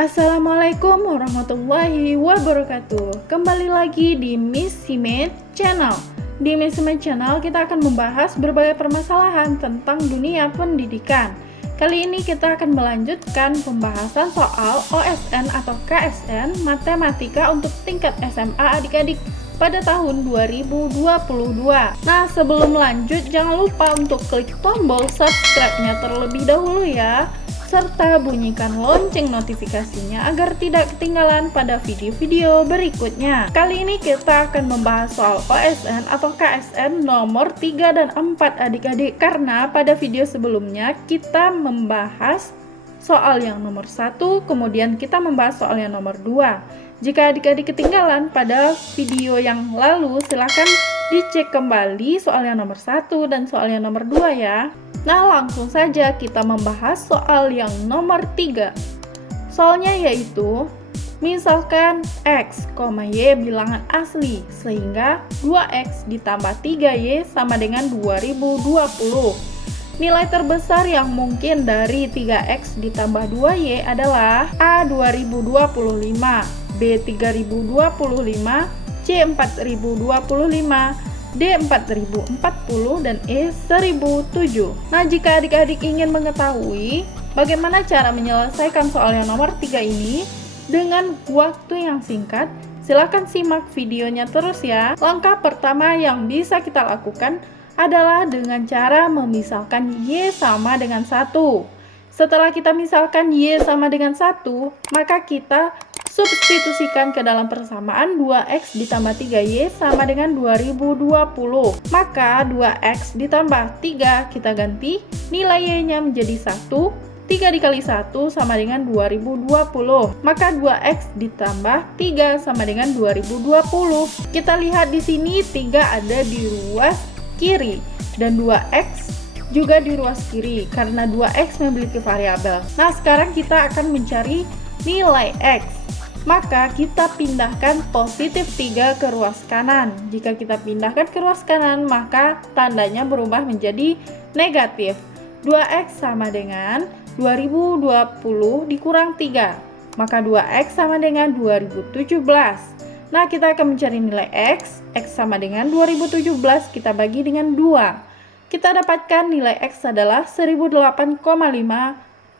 Assalamualaikum warahmatullahi wabarakatuh. Kembali lagi di Miss Simet Channel. Di Miss Simet Channel kita akan membahas berbagai permasalahan tentang dunia pendidikan. Kali ini kita akan melanjutkan pembahasan soal OSN atau KSN Matematika untuk tingkat SMA adik-adik pada tahun 2022. Nah, sebelum lanjut jangan lupa untuk klik tombol subscribe-nya terlebih dahulu ya, serta bunyikan lonceng notifikasinya agar tidak ketinggalan pada video-video berikutnya. Kali ini kita akan membahas soal OSN atau KSN nomor 3 dan 4 adik-adik, karena pada video sebelumnya kita membahas soal yang nomor 1, kemudian kita membahas soal yang nomor 2. Jika adik-adik ketinggalan pada video yang lalu, silahkan dicek kembali soal yang nomor 1 dan soal yang nomor 2 ya. Nah, langsung saja kita membahas soal yang nomor 3. Soalnya yaitu, misalkan X, Y bilangan asli, sehingga 2X ditambah 3Y sama dengan 2020. Nilai terbesar yang mungkin dari 3X ditambah 2Y adalah A 2025, B 3025, C 4025, D 4040, dan E 1007. Nah, jika adik-adik ingin mengetahui bagaimana cara menyelesaikan soal yang nomor 3 ini dengan waktu yang singkat, silakan simak videonya terus ya. Langkah pertama yang bisa kita lakukan adalah dengan cara memisahkan Y sama dengan 1. Setelah kita misalkan Y sama dengan 1, maka kita substitusikan ke dalam persamaan 2X ditambah 3Y sama dengan 2020. Maka 2X ditambah 3 kita ganti nilai Y-nya menjadi 1. 3 dikali 1 sama dengan 2020. Maka 2X ditambah 3 sama dengan 2020. Kita lihat di sini 3 ada di ruas kiri dan 2X juga di ruas kiri karena 2X memiliki variabel. Nah, sekarang kita akan mencari nilai X. Maka kita pindahkan positif 3 ke ruas kanan. Jika kita pindahkan ke ruas kanan, maka tandanya berubah menjadi negatif. 2X sama dengan 2020 dikurang 3. Maka 2X sama dengan 2017. Nah, kita akan mencari nilai X. X sama dengan 2017 kita bagi dengan 2. Kita dapatkan nilai X adalah 1008,5.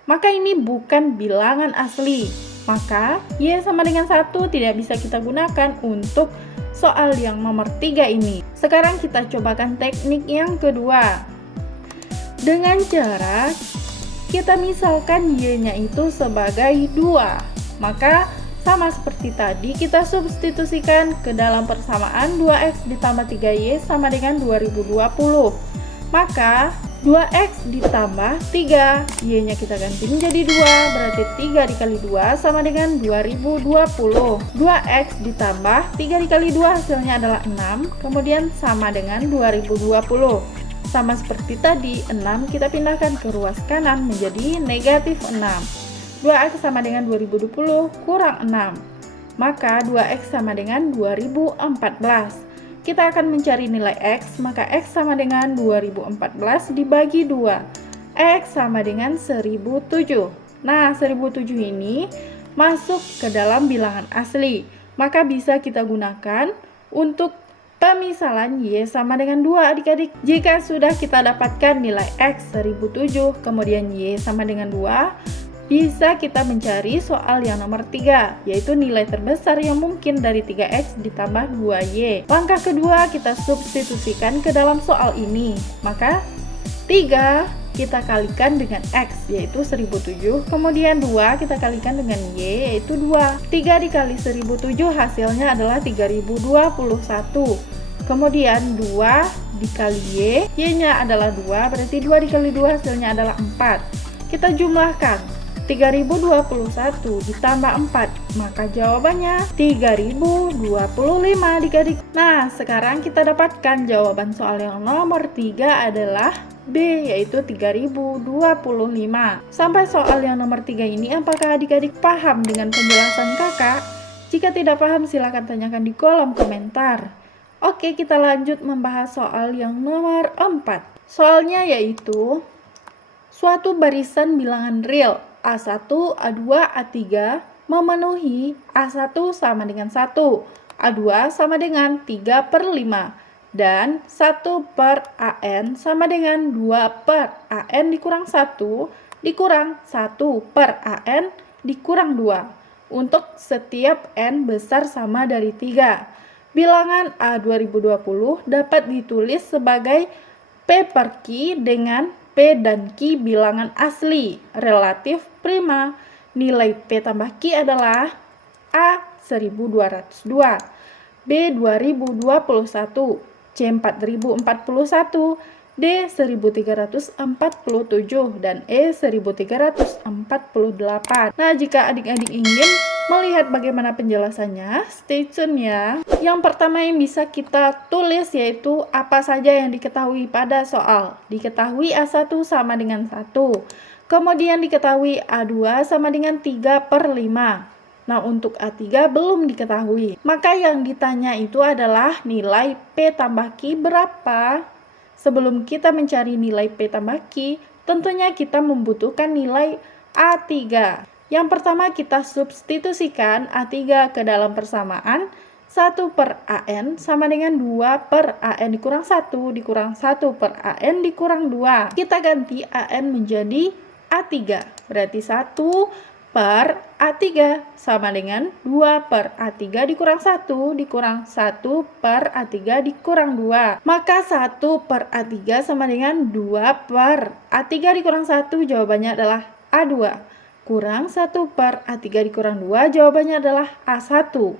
Maka ini bukan bilangan asli. Maka Y sama dengan 1 tidak bisa kita gunakan untuk soal yang nomor 3 ini. Sekarang kita cobakan teknik yang kedua. Dengan cara kita misalkan Y-nya itu sebagai 2. Maka sama seperti tadi, kita substitusikan ke dalam persamaan 2X ditambah 3Y sama dengan 2020. Maka 2X ditambah 3, Y-nya kita ganti menjadi 2, berarti 3 dikali 2 sama dengan 2020. 2X ditambah 3 dikali 2 hasilnya adalah 6, kemudian sama dengan 2020. Sama seperti tadi, 6 kita pindahkan ke ruas kanan menjadi negatif 6. 2X sama dengan 2020 kurang 6, maka 2X sama dengan 2014. Kita akan mencari nilai X, maka X sama dengan 2014 dibagi 2. X sama dengan 1007. Nah, 1007 ini masuk ke dalam bilangan asli. Maka bisa kita gunakan untuk pemisalan Y sama dengan 2 adik-adik. Jika sudah kita dapatkan nilai X 1007, kemudian Y sama dengan 2, bisa kita mencari soal yang nomor 3, yaitu nilai terbesar yang mungkin dari 3X ditambah 2Y. Langkah kedua kita substitusikan ke dalam soal ini. Maka 3 kita kalikan dengan X, yaitu 1007. Kemudian 2 kita kalikan dengan Y, yaitu 2. 3 dikali 1007 hasilnya adalah 3021. Kemudian 2 dikali Y, Y-nya adalah 2, berarti 2 dikali 2 hasilnya adalah 4. Kita jumlahkan. 3021 ditambah 4, maka jawabannya 3025 adik-adik. Nah, sekarang kita dapatkan jawaban soal yang nomor 3 adalah B, yaitu 3025. Sampai soal yang nomor 3 ini, apakah adik-adik paham dengan penjelasan kakak? Jika tidak paham, silahkan tanyakan di kolom komentar. Oke, kita lanjut membahas soal yang nomor 4. Soalnya yaitu suatu barisan bilangan real A1, A2, A3 memenuhi A1 sama dengan 1, A2 sama dengan 3/5, dan 1 per AN sama dengan 2 per AN dikurang 1 dikurang 1 per AN dikurang 2 untuk setiap N besar sama dari 3. Bilangan A2020 dapat ditulis sebagai P per Q dengan P dan Q bilangan asli relatif prima. Nilai P tambah Q adalah A 1202, B 2021, C 4041, D 1347, dan E 1348. Nah, jika adik-adik ingin melihat bagaimana penjelasannya, stay tune ya. Yang pertama yang bisa kita tulis yaitu apa saja yang diketahui pada soal. Diketahui A1 sama dengan 1. Kemudian diketahui A2 sama dengan 3/5. Nah, untuk A3 belum diketahui. Maka yang ditanya itu adalah nilai P tambah Q berapa? Sebelum kita mencari nilai P tambah Q, tentunya kita membutuhkan nilai A3. Yang pertama kita substitusikan A3 ke dalam persamaan 1 per AN sama dengan 2 per AN dikurang 1 dikurang 1 per AN dikurang 2. Kita ganti AN menjadi A3. Berarti 1 per A3 sama dengan 2 per A3 dikurang 1 dikurang 1 per A3 dikurang 2. Maka 1 per A3 sama dengan 2 per A3 dikurang 1, jawabannya adalah A2. Kurang 1 per A3 dikurang 2, jawabannya adalah A1.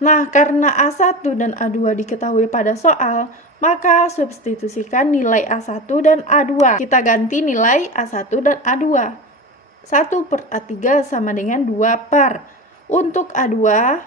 Nah, karena A1 dan A2 diketahui pada soal, maka substitusikan nilai A1 dan A2. Kita ganti nilai A1 dan A2. 1 per A3 sama dengan 2 per. Untuk A2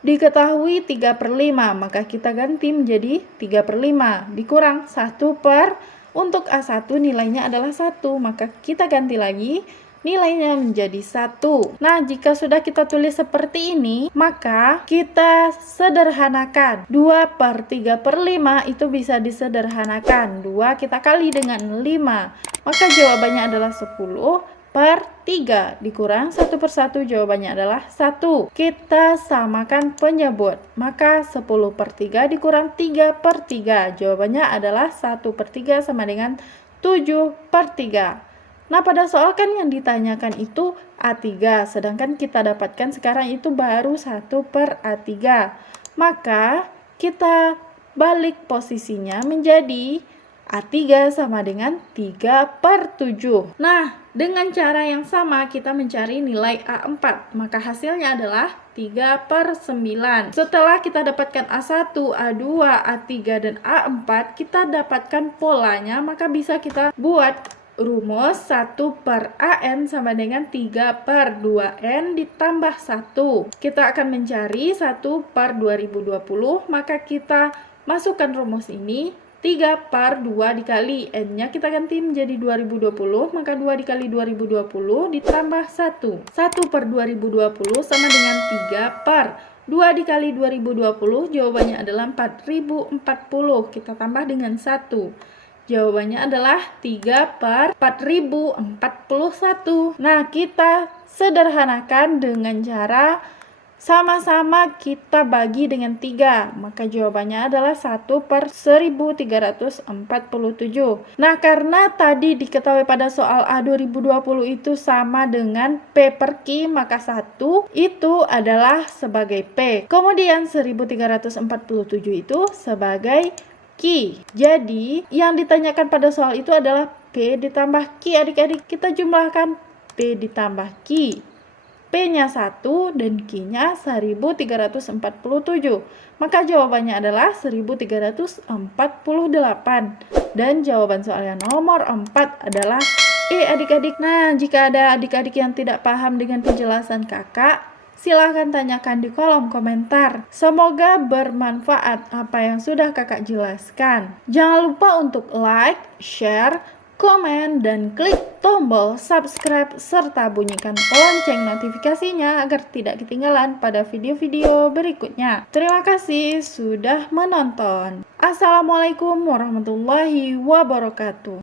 diketahui 3/5, maka kita ganti menjadi 3/5 dikurang 1 per. Untuk A1 nilainya adalah 1, maka kita ganti lagi nilainya menjadi 1. Nah, jika sudah kita tulis seperti ini, maka kita sederhanakan. 2 per 3/5 itu bisa disederhanakan. 2 kita kali dengan 5, maka jawabannya adalah 10 per 3 dikurang 1 per 1, jawabannya adalah 1. Kita samakan penyebut, maka 10 per 3 dikurang 3 per 3, jawabannya adalah 1 per 3 sama dengan 7 per 3. Nah, pada soal kan yang ditanyakan itu A3, sedangkan kita dapatkan sekarang itu baru 1 per A3. Maka kita balik posisinya menjadi A3 sama dengan 3 per 7. Nah, dengan cara yang sama kita mencari nilai A4. Maka hasilnya adalah 3 per 9. Setelah kita dapatkan A1, A2, A3, dan A4, kita dapatkan polanya. Maka bisa kita buat rumus 1 per AN sama dengan 3 per 2N ditambah 1. Kita akan mencari 1 per 2020. Maka kita masukkan rumus ini. 3 per 2 dikali N-nya kita ganti menjadi 2020, maka 2 dikali 2020 ditambah 1. 1 per 2020 sama dengan 3 per 2 dikali 2020, jawabannya adalah 4040. Kita tambah dengan 1. Jawabannya adalah 3 per 4041. Nah, kita sederhanakan dengan cara sama-sama kita bagi dengan 3, maka jawabannya adalah 1 per 1347. Nah, karena tadi diketahui pada soal A2020 itu sama dengan P per Q, maka 1 itu adalah sebagai P. Kemudian 1347 itu sebagai Q. Jadi, yang ditanyakan pada soal itu adalah P ditambah Q. Adik-adik, kita jumlahkan P ditambah Q. P-nya 1 dan Q-nya 1347. Maka jawabannya adalah 1348. Dan jawaban soal yang nomor 4 adalah E, adik-adik. Nah, jika ada adik-adik yang tidak paham dengan penjelasan kakak, silahkan tanyakan di kolom komentar. Semoga bermanfaat apa yang sudah kakak jelaskan. Jangan lupa untuk like, share, komen, dan klik tombol subscribe serta bunyikan lonceng notifikasinya agar tidak ketinggalan pada video-video berikutnya. Terima kasih sudah menonton. Assalamualaikum warahmatullahi wabarakatuh.